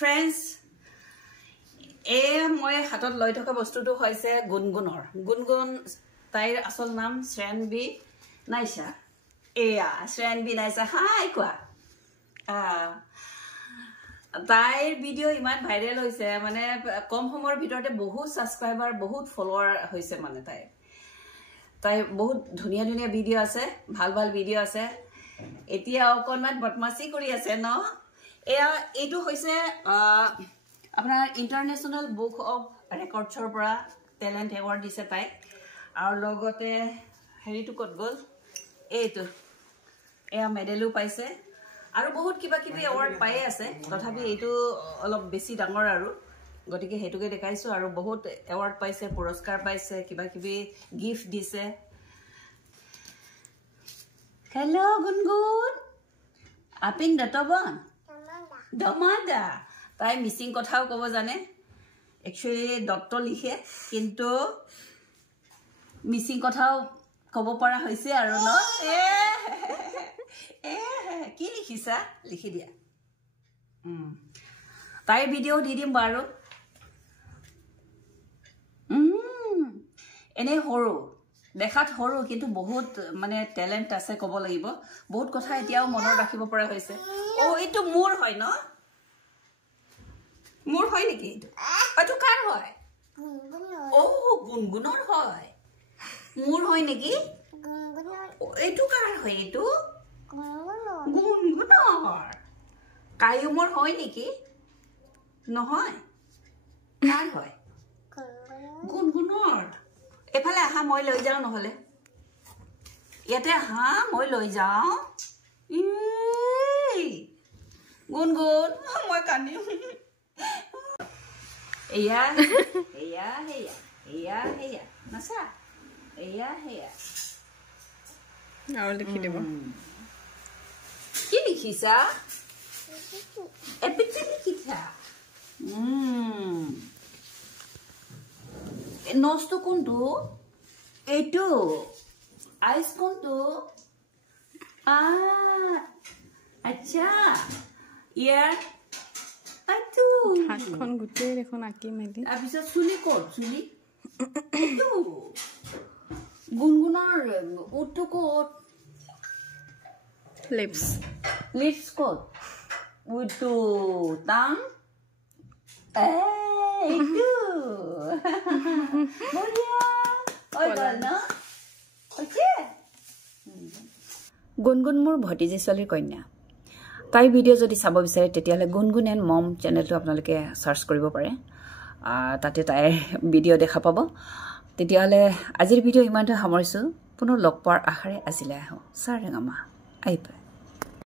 Friends, মই হাতত লৈ থকা বস্তুটো হৈছে গুনগুনৰ গুনগুন তাইৰ আসল নাম শ্ৰেণবী নাইছা এয়া শ্ৰেণবী নাইছা হাই কোৱা তাইৰ ভিডিঅ' ইমান ভাইৰেল হৈছে মানে কম সময়ৰ ভিতৰতে বহুত সাবস্ক্ৰাইবাৰ বহুত ফলোৱাৰ হৈছে মানে তাই বহুত ধুনীয়া ধুনীয়া ভিডিঅ' আছে ভাল ভাল ভিডিঅ' আছে এতিয়া অকনমান বদমাছি কৰি আছে ন এয়া এইটো হৈছে আপোনাৰ ইন্টাৰনেশ্যনেল বুক অফ ৰেকৰ্ডছৰ পৰা টেলেণ্ট এৱাৰ্ড দিছে তাই আৰু লগতে হেৰিটো কত গল এইটো এয়া মেডেলো পাইছে আৰু বহুত কিবা কিবি এৱাৰ্ড পাই আছে তথাপি এইটো অলপ বেছি ডাঙৰ আৰু গতিকে হেতুকে দেখাইছো আৰু বহুত এৱাৰ্ড পাইছে পুৰস্কাৰ পাইছে কিবা কিবি গিফট দিছে হেল্ল' গুনগুন আপিং দতবন দমাদা তাই মিসিং কথাও কব জানে একচুয়ালি ডক্টৰ লিখে কিন্তু মিসিং কথাও কব পৰা হৈছে আৰু ন কি লিখিছা লিখি দিয়া তাই ভিডিঅ' দি দিম বাৰু এনে হৰো দেখাত হৰো কিন্তু বহুত মানে ট্যালেন্ট আছে কব লাগিব বহুত কথা এতিয়াও মনত ৰাখিব পৰা হৈছে ও এইটো মোৰ হয় ন মোৰ হয় নেকি এইটো কাৰ হয় ও গুনগুনৰ হয় মোৰ হয় নেকি এইটো কাৰ হয় এইটো গুনগুনৰ কায়ুমৰ হয় নেকি নহয় কাৰ হয় গুনগুনৰ এফালে আহা মই লৈ যাও নহলে ইয়াতে আহা মই লৈ যাও গুনগুন মই কান্দিম এয়া এয়া হেয়া এয়া হেয়া নাচা এয়া হেয়া আৰু লিখি দিব কি লিখিছা এপিটি লিখিছা নষ্ট কোনটো এইটো আইস কোনটো আচ্ছা ইয়াৰ আইটো হাতখন গুটেই দেখোন আঁকি মেলি তাৰপিছত চুলি ক'ত চুলি এইটো গুনগুনৰ উঠটো ক'ত লিপস ক'ত উঠটো টাং এইটো বঢ়িয়া ঐ গল ন গুনগুন মোৰ ভতিজী ছোৱালীৰ কন্যা তাই ভিডিঅ' যদি চাব বিচাৰে তেতিয়াহ'লে গুনগুন এণ্ড মম চেনেলটো আপোনালোকে চাৰ্চ কৰিব পাৰে তাতে তাইৰ ভিডিঅ' দেখা পাব তেতিয়াহ'লে আজিৰ ভিডিঅ' ইমানতে সামৰিছোঁ পুনৰ লগ পোৱাৰ আশাৰে আজিলৈ আহোঁ চাৰ ৰেঙামা আহিবা